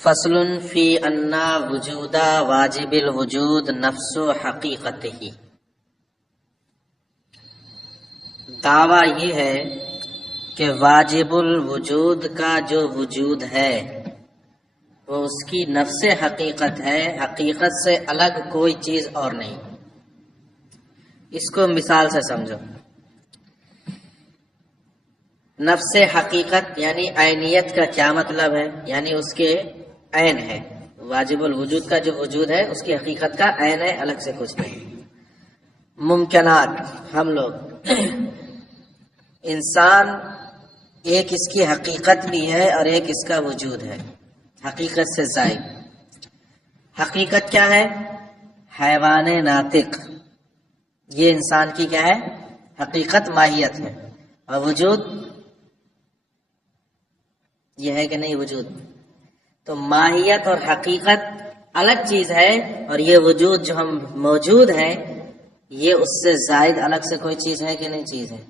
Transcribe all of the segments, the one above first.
فصل فی ان وجود واجب الوجود نفس حقیقتہ۔ دعویٰ یہ ہے کہ واجب الوجود کا جو وجود ہے وہ اس کی نفس حقیقت ہے، حقیقت سے الگ کوئی چیز اور نہیں۔ اس کو مثال سے سمجھو۔ نفس حقیقت یعنی عینیت کا کیا مطلب ہے؟ یعنی اس کے عین ہے۔ واجب الوجود کا جو وجود ہے اس کی حقیقت کا عین ہے، الگ سے کچھ نہیں۔ ممکنات، ہم لوگ انسان، ایک اس کی حقیقت بھی ہے اور ایک اس کا وجود ہے، حقیقت سے زائد۔ حقیقت کیا ہے؟ حیوان ناطق، یہ انسان کی کیا ہے؟ حقیقت، ماہیت ہے۔ اور وجود یہ ہے کہ نہیں وجود؟ تو ماہیت اور حقیقت الگ چیز ہے، اور یہ وجود جو ہم موجود ہیں یہ اس سے زائد الگ سے کوئی چیز ہے کہ نہیں چیز ہے؟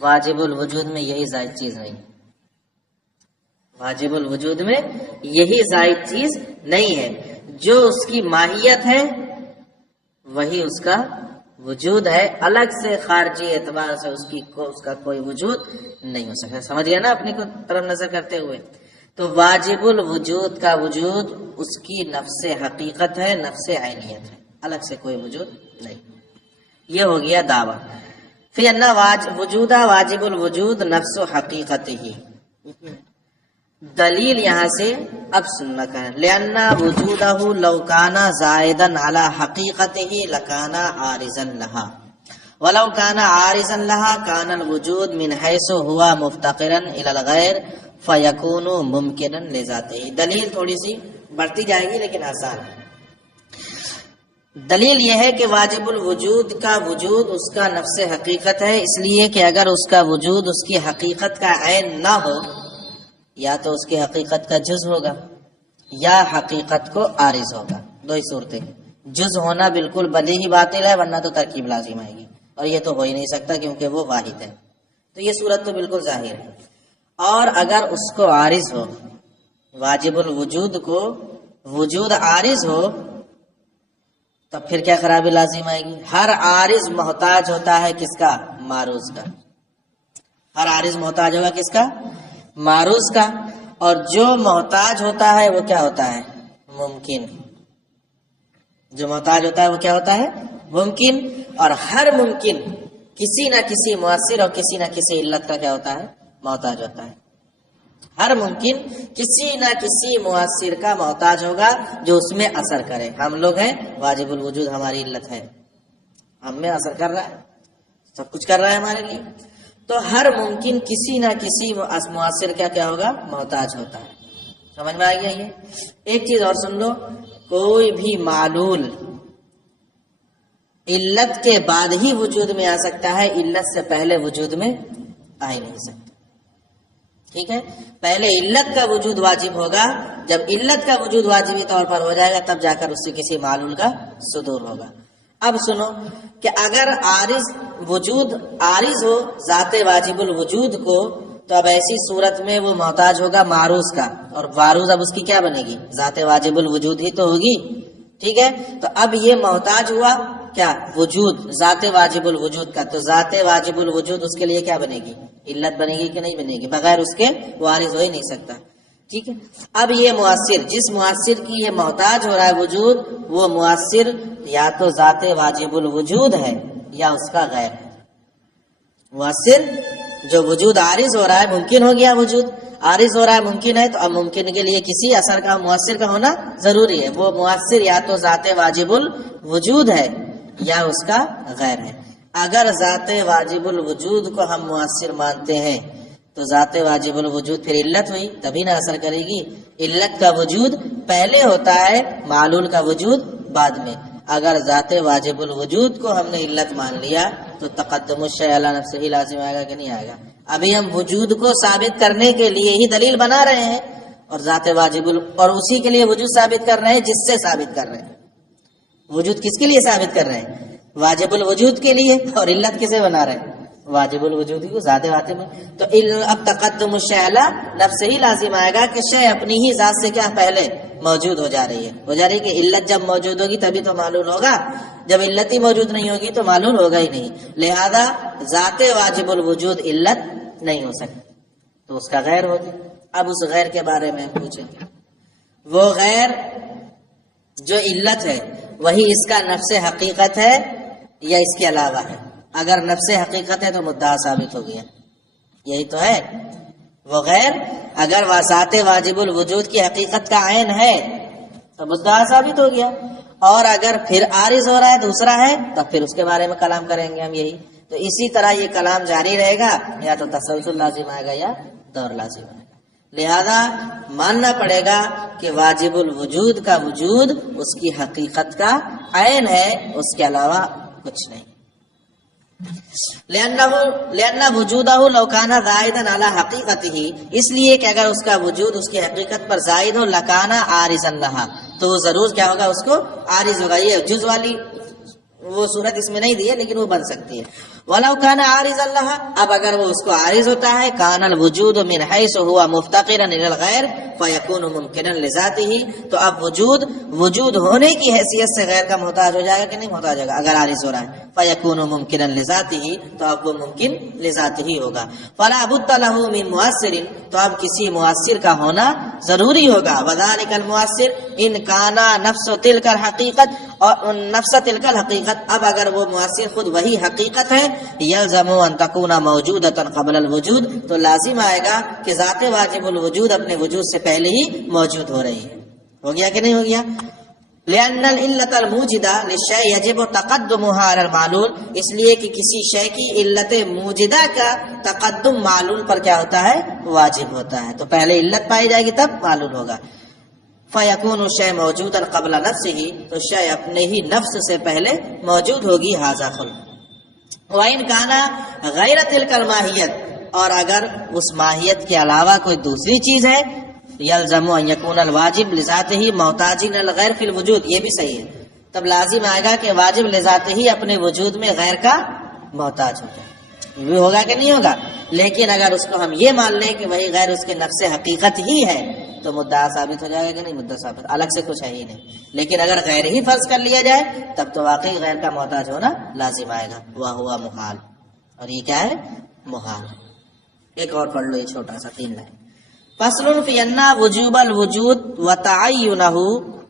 واجب الوجود میں یہی زائد چیز نہیں، واجب الوجود میں یہی زائد چیز نہیں ہے۔ جو اس کی ماہیت ہے وہی اس کا وجود ہے، الگ سے خارجی اعتبار سے اس کا کوئی وجود نہیں ہو سکتا۔ سمجھ گیا نا اپنی کو طرف نظر کرتے ہوئے؟ تو واجب الوجود کا وجود اس کی نفس حقیقت ہے، نفس عینیت ہے، الگ سے کوئی وجود نہیں۔ یہ ہو گیا دعویٰ۔ فی ان وجود واجب الوجود نفس حقیقت ہی۔ دلیل یہاں سے اب سننا کا ہے۔ لأن وجودہ لو کانا زائدا علی حقیقتہ لکانا عارضا لہا، ولو کانا عارضا لہا کان الوجود من حیث ہوا مفتقرا الی الغیر فیکون ممکنا لذاتہ۔ دلیل تھوڑی سی بڑھتی جائے گی لیکن آسان ہے۔ دلیل یہ ہے کہ واجب الوجود کا وجود اس کا نفس حقیقت ہے، اس لیے کہ اگر اس کا وجود اس کی حقیقت کا عین نہ ہو، یا تو اس کی حقیقت کا جز ہوگا یا حقیقت کو عارض ہوگا، دو ہی صورتیں۔ جز ہونا بالکل بدیہی باطل ہے، ورنہ تو ترکیب لازم آئے گی، اور یہ تو ہو ہی نہیں سکتا کیونکہ وہ واحد ہے، تو یہ صورت تو بالکل ظاہر ہے۔ اور اگر اس کو عارض ہو، واجب الوجود کو وجود عارض ہو، تب پھر کیا خرابی لازم آئے گی؟ ہر عارض محتاج ہوتا ہے کس کا؟ معروض کا۔ ہر عارض محتاج ہوگا کس کا؟ معروض کا۔ اور جو محتاج ہوتا ہے وہ کیا ہوتا ہے؟ ممکن۔ جو محتاج ہوتا ہے وہ کیا ہوتا ہے؟ ممکن۔ اور ہر ممکن کسی نہ کسی مؤثر اور کسی نہ کسی علت کا کیا ہوتا ہے؟ محتاج ہوتا ہے۔ ہر ممکن کسی نہ کسی مؤثر کا محتاج ہوگا جو اس میں اثر کرے۔ ہم لوگ ہیں، واجب الوجود ہماری علت ہے، ہم میں اثر کر رہا ہے، سب کچھ کر رہا ہے ہمارے لیے۔ تو ہر ممکن کسی نہ کسی مؤثر کیا ہوگا؟ محتاج ہوتا ہے۔ سمجھ میں آ گیا یہ؟ ایک چیز اور سن لو، کوئی بھی معلول علت کے بعد ہی وجود میں آ سکتا ہے، علت سے پہلے وجود میں آ ہی نہیں سکتا۔ ٹھیک ہے؟ پہلے علت کا وجود واجب ہوگا، جب علت کا وجود واجبی طور پر ہو جائے گا تب جا کر اس سے کسی معلول کا صدور ہوگا۔ اب سنو کہ اگر عارض وجود عارض ہو ذات واجب الوجود کو، تو اب ایسی صورت میں وہ محتاج ہوگا معروض کا، اور معروض اب اس کی کیا بنے گی؟ ذات واجب الوجود ہی تو ہوگی۔ ٹھیک ہے؟ تو اب یہ محتاج ہوا کیا؟ وجود، ذات واجب الوجود کا۔ تو ذات واجب الوجود اس کے لیے کیا بنے گی؟ علت بنے گی کہ نہیں بنے گی؟ بغیر اس کے وہ عارض ہو ہی نہیں سکتا۔ ٹھیک ہے؟ اب یہ مؤثر، جس مؤثر کی یہ محتاج ہو رہا ہے وجود، وہ مؤثر یا تو ذات واجب الوجود ہے یا اس کا غیر ہے۔ مؤثر جو وجود عارض ہو رہا ہے، ممکن ہو گیا وجود عارض ہو رہا ہے، ممکن ہے، تو اب ممکن کے لیے کسی اثر کا، مؤثر کا ہونا ضروری ہے۔ وہ مؤثر یا تو ذات واجب الوجود ہے یا اس کا غیر ہے۔ اگر ذات واجب الوجود کو ہم مؤثر مانتے ہیں تو ذات واجب الوجود پھر علت ہوئی، تبھی نہ اثر کرے گی۔ علت کا وجود پہلے ہوتا ہے، معلول کا وجود بعد میں۔ اگر ذات واجب الوجود کو ہم نے علت مان لیا تو تقدم الشیء علی نفسہ ہی لازم آئے گا کہ نہیں آئے گا؟ ابھی ہم وجود کو ثابت کرنے کے لیے ہی دلیل بنا رہے ہیں، اور ذات واجب اور اسی کے لیے وجود ثابت کر رہے ہیں جس سے ثابت کر رہے ہیں۔ وجود کس کے لیے ثابت کر رہے ہیں؟ واجب الوجود کے لیے، اور علت کسے بنا رہے ہیں؟ واجب الوجودی کو ذات واجب ہے. تو اب تقدم الشیء علی نفس ہی لازم آئے گا کہ شے اپنی ہی ذات سے کیا پہلے موجود ہو جا رہی ہے کہ علت جب موجود ہوگی تبھی تو معلوم ہوگا، جب علت ہی موجود نہیں ہوگی تو معلوم ہوگا ہی نہیں. لہذا ذات واجب الوجود علت نہیں ہو سکتی، تو اس کا غیر ہوگی. اب اس غیر کے بارے میں ہم پوچھیں گے، وہ غیر جو علت ہے وہی اس کا نفس حقیقت ہے یا اس کے علاوہ ہے؟ اگر نفس حقیقت ہے تو مدعا ثابت ہو گیا، یہی تو ہے. وہ غیر اگر ذات واجب الوجود کی حقیقت کا عین ہے تو مدعا ثابت ہو گیا، اور اگر پھر عارض ہو رہا ہے دوسرا ہے تو پھر اس کے بارے میں کلام کریں گے ہم. یہی تو اسی طرح یہ کلام جاری رہے گا، یا تو تسلسل لازم آئے گا یا دور لازم آئے گا. لہذا ماننا پڑے گا کہ واجب الوجود کا وجود اس کی حقیقت کا عین ہے، اس کے علاوہ کچھ نہیں. لأن وجودہ لو کان زائدا علی حقیقتہ، اس لیے کہ اگر اس کا وجود اس کی حقیقت پر زائد ہو لکان عارضا لہا، تو وہ ضرور کیا ہوگا، اس کو عارض ہوگا. یہ جز والی وہ صورت اس میں نہیں دی ہے لیکن وہ بن سکتی ہے. ولو کان عارضا لہا، اب اگر وہ اس کو عارض ہوتا ہے، کان الوجود من حیث ہوا مفتقرا الی الغیر فیکون ممکنا لذاتہ، تو اب وجود ہونے کی حیثیت سے غیر کا محتاج ہو جائے گا کہ نہیں محتاج ہوگا. اگر عارض ہو رہا ہے فیکون ممکنا لذاتہ، تو اب وہ ممکن لذاتہ ہی ہوگا. فلا بد له من مؤثر، تو اب کسی مؤثر کا ہونا ضروری ہوگا. وذلک المؤثر ان کان نفس تلک الحقیقت، اور نفس تلک الحقیقت، اب اگر وہ مؤثر خود وہی حقیقت ہے، یلزم ان تکون موجودۃ قبل الوجود، تو لازم آئے گا کہ ذات واجب الوجود اپنے وجود سے پہلے ہی موجود ہو رہی ہے. ہو گیا کہ نہیں ہو گیا؟ لأن العلت الموجدہ للشیء یجب تقدمها علی المعلول، اس لیے کہ کسی شے کی علت موجدہ کا تقدم معلول پر کیا ہوتا ہے، واجب ہوتا ہے. تو پہلے علت پائی جائے گی تب معلول ہوگا. فیکون الشیء موجودا قبل نفسہ، تو شے اپنے ہی نفس سے پہلے موجود ہوگی. ھذا خلق. وَإِنْ كَانَ غَيْرَ تِلْكَ الْمَاہِیَّۃ، اور اگر اس ماہیت کے علاوہ کوئی دوسری چیز ہے، یلزم ان یکون الواجب لذاتہ محتاجا الی الغیر فی الوجود، یہ بھی صحیح ہے. تب لازم آئے گا کہ واجب لذاتہ ہی اپنے وجود میں غیر کا محتاج ہوتا ہے. یہ بھی ہوگا کہ نہیں ہوگا؟ لیکن اگر اس کو ہم یہ مان لیں کہ وہی غیر اس کے نفس حقیقت ہی ہے تو مدعا ثابت ہو جائے گا کہ نہیں؟ مدعا ثابت، الگ سے کچھ ہے ہی نہیں. لیکن اگر غیر ہی فرض کر لیا جائے تب تو واقعی غیر کا محتاج ہونا لازم آئے گا. وہو محال، اور یہ کیا ہے؟ محال. ایک اور پڑھ لو، یہ چھوٹا سا 3 لائن. فصل فی ان وجوب الوجود وتعینہ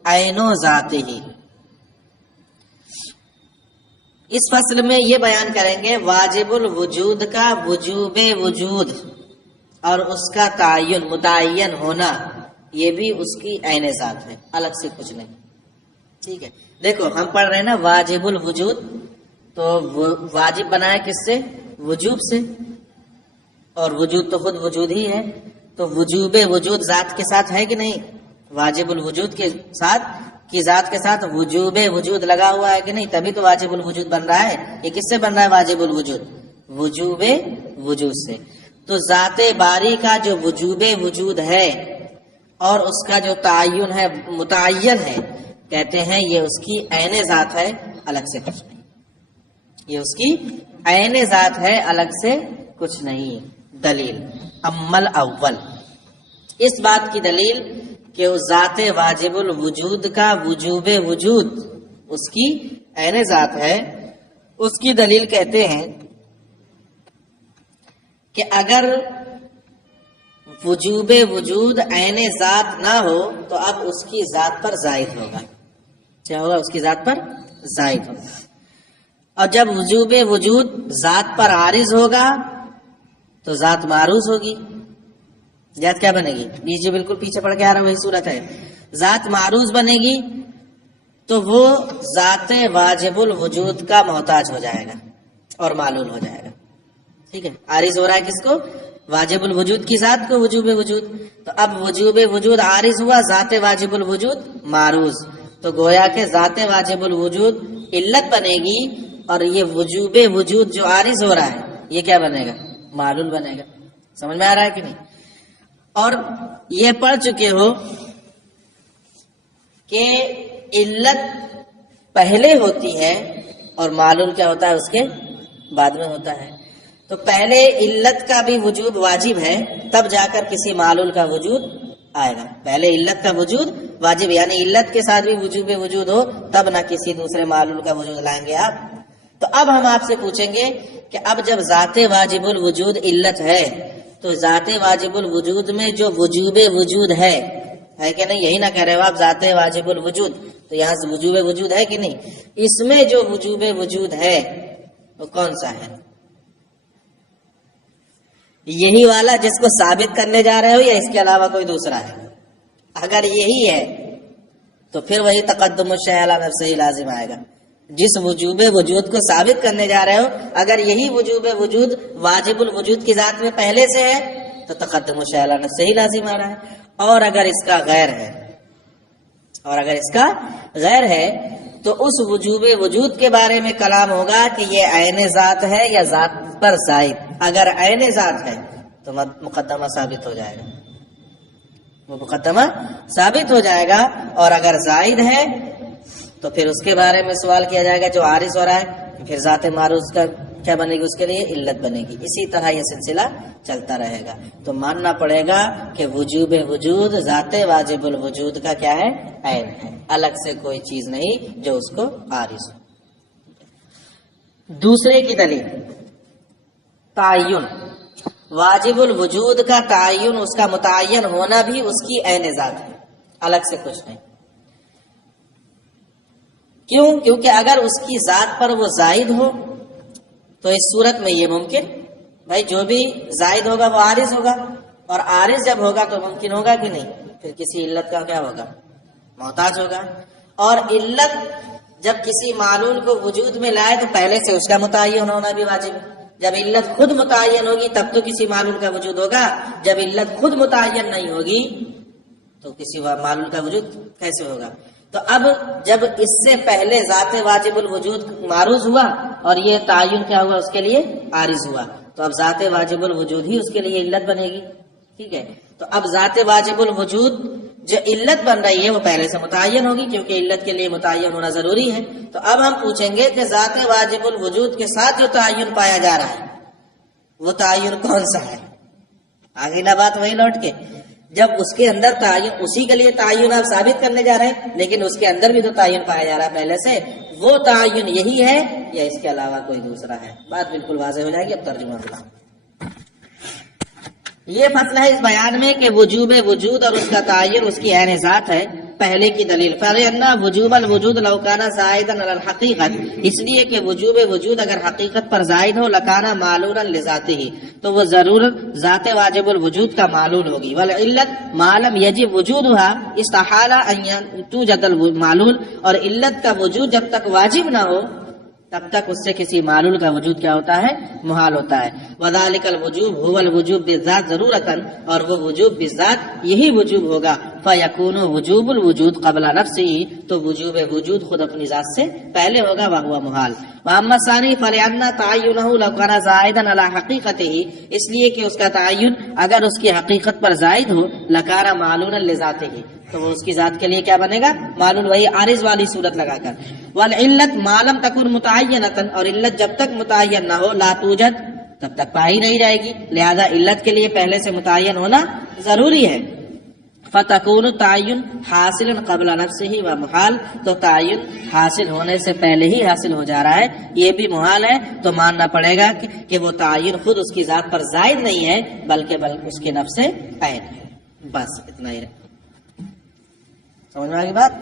عین ذاتہ. اس فصل میں یہ بیان کریں گے واجب الوجود کا وجوب وجود اور اس کا تعین متعین ہونا، یہ بھی اس کی عین ذات ہے، الگ سے کچھ نہیں. ٹھیک ہے، دیکھو ہم پڑھ رہے ہیں نا واجب الوجود، تو واجب بنایا کس سے؟ وجوب سے، اور وجود تو خود وجود ہی ہے. تو وجوب وجود ذات کے ساتھ ہے کہ نہیں؟ واجب الوجود کے ساتھ کی ذات کے ساتھ وجوب وجود لگا ہوا ہے کہ نہیں؟ تبھی تو واجب الوجود بن رہا ہے. یہ کس سے بن رہا ہے واجب الوجود؟ وجوب وجود سے. تو ذات باری کا جو وجوب وجود ہے اور اس کا جو تعین ہے متعین ہے، کہتے ہیں یہ اس کی عین ذات ہے، الگ سے کچھ نہیں. یہ اس کی عین ذات ہے، الگ سے کچھ نہیں. دلیل امل اول، اس بات کی دلیل کہ اس ذات واجب الوجود کا وجوب وجود اس کی عین ذات ہے، اس کی دلیل کہتے ہیں کہ اگر وجوب وجود عین ذات نہ ہو تو اب اس کی ذات پر زائد ہوگا. کیا ہوگا؟ اس کی ذات پر زائد ہوگا. اور جب وجوب وجود ذات پر عارض ہوگا تو ذات معروض ہوگی. ذات کیا بنے گی؟ نیچے بالکل پیچھے پڑ کے آ رہا وہی صورت ہے. ذات معروض بنے گی تو وہ ذات واجب الوجود کا محتاج ہو جائے گا اور معلول ہو جائے گا. ٹھیک ہے، عارض ہو رہا ہے کس کو؟ واجب الوجود کی ذات کو، وجوب وجود. تو اب وجوب وجود عارض ہوا، ذات واجب الوجود معروض، تو گویا کہ ذات واجب الوجود علت بنے گی، اور یہ وجوب وجود جو عارض ہو رہا ہے یہ کیا بنے گا؟ معلول بنے گا. سمجھ میں آ رہا ہے کہ نہیں؟ اور یہ پڑھ چکے ہو کہ علت پہلے ہوتی ہے اور معلول کیا ہوتا ہے؟ اس کے بعد میں ہوتا ہے. تو پہلے علت کا بھی وجود واجب ہے، تب جا کر کسی معلول کا وجود آئے گا. پہلے علت کا وجود واجب، یعنی علت کے ساتھ بھی وجود ہو تب نہ کسی دوسرے معلول کا وجود لائیں گے آپ. تو اب ہم آپ سے پوچھیں گے کہ اب جب ذات واجب الوجود علت ہے تو ذات واجب الوجود میں جو وجوب وجود ہے کہ نہیں؟ یہی نہ کہہ رہے ہو آپ ذات واجب الوجود، تو یہاں سے وجوب وجود ہے کہ نہیں؟ اس میں جو وجوب وجود ہے وہ کون سا ہے؟ یہی والا جس کو ثابت کرنے جا رہے ہو یا اس کے علاوہ کوئی دوسرا ہے؟ اگر یہی ہے تو پھر وہی تقدم الشیء علی نفسہ لازم آئے گا. جس وجوب وجود کو ثابت کرنے جا رہے ہو اگر یہی وجوب وجود واجب الوجود کی ذات میں پہلے سے ہے تو تقدم الشیء علی نفسہ لازم آ رہا ہے. اور اگر اس کا غیر ہے تو اس وجوب وجود کے بارے میں کلام ہوگا کہ یہ عین ذات ہے یا ذات پر زائد. اگر عین ذات ہے تو مقدمہ ثابت ہو جائے گا، وہ مقدمہ ثابت ہو جائے گا. اور اگر زائد ہے تو پھر اس کے بارے میں سوال کیا جائے گا جو عارض ہو رہا ہے، پھر ذات معروض کا کیا بنے گی؟ اس کے لیے علت بنے گی. اسی طرح یہ سلسلہ چلتا رہے گا. تو ماننا پڑے گا کہ وجوب وجود ذات واجب الوجود کا کیا ہے؟ عین ہے، الگ سے کوئی چیز نہیں جو اس کو عارض ہو. دوسرے کی دلیل تعین، واجب الوجود کا تعین، اس کا متعین ہونا بھی اس کی عین ذات ہے، الگ سے کچھ نہیں. کیوں؟ کیونکہ اگر اس کی ذات پر وہ زائد ہو تو اس صورت میں یہ ممکن، بھائی جو بھی زائد ہوگا وہ عارض ہوگا، اور عارض جب ہوگا تو ممکن ہوگا کہ نہیں؟ پھر کسی علت کا کیا ہوگا؟ محتاج ہوگا. اور علت جب کسی معلول کو وجود میں لائے تو پہلے سے اس کا متعین ہونا بھی واجب ہے. جب علت خود متعین ہوگی تب تو کسی معلول کا وجود ہوگا، جب علت خود متعین نہیں ہوگی تو کسی معلول کا وجود کیسے ہوگا؟ تو اب جب اس سے پہلے ذات واجب الوجود معروض ہوا اور یہ تعین کیا ہوا؟ اس کے لیے عارض ہوا، تو اب ذات واجب الوجود ہی اس کے لیے علت بنے گی. ٹھیک ہے، تو اب ذات واجب الوجود جو علت بن رہی ہے وہ پہلے سے متعین ہوگی کیونکہ علت کے لیے متعین ہونا ضروری ہے. تو اب ہم پوچھیں گے کہ ذات واجب الوجود کے ساتھ جو تعین پایا جا رہا ہے وہ تعین کون سا ہے؟ آگے نہ بات وہی لوٹ کے، جب اس کے اندر تعین، اسی کے لیے تعین آپ ثابت کرنے جا رہے ہیں لیکن اس کے اندر بھی تو تعین پایا جا رہا ہے پہلے سے، وہ تعین یہی ہے یا اس کے علاوہ کوئی دوسرا ہے؟ بات بالکل واضح ہو جائے گی. اب ترجمہ بلا، یہ مسئلہ ہے اس بیان میں کہ وجوب وجود اور اس کا تعین اس کی عین ذات ہے. پہلے کی دلیل فَلِأَنَّ وجوب الوجود لو كان زائدا على الحقیقت، اس لیے کہ وجوب وجود اگر حقیقت پر زائد ہو لکانا معلولا لذاته، تو وہ ضرور ذات واجب الوجود کا معلول ہوگی. والعلت ما لم يجب وجودها استحال ان توجد المعلول، اور علت کا وجود جب تک واجب نہ ہو تب تک اس سے کسی معلول کا وجود کیا ہوتا ہے؟ محال ہوتا ہے. وذالک الوجوب هو الوجوب بالذات ضرورتا، اور وہ وجوب بالذات یہی وجوب ہوگا. فیکون وجوب الوجود قبل نفسه، تو وجوب وجود خود اپنی ذات سے پہلے ہوگا، وہو محال. واما الثانی فلأن تعینہ لو کان زائدا علی حقیقته، اس لیے کہ اس کا تعین اگر اس کی حقیقت پر زائد ہو لکان معلولا لذاته، تو وہ اس کی ذات کے لیے کیا بنے گا؟ معلول، وہی عارض والی صورت لگا کر. والعلت ما لم تکن متعینۃ، اور علت جب تک متعین نہ ہو لا توجد، تب تک پائی نہیں جائے گی. لہذا علت کے لیے پہلے سے متعین ہونا ضروری ہے. فتکون تعین حاصل قبل نفسه و محال، تو تعین حاصل ہونے سے پہلے ہی حاصل ہو جا رہا ہے، یہ بھی محال ہے. تو ماننا پڑے گا کہ وہ تعین خود اس کی ذات پر زائد نہیں ہے بلکہ اس کے نفس عین ہے. بس اتنا ہی. سمجھ میں آ گئی بات؟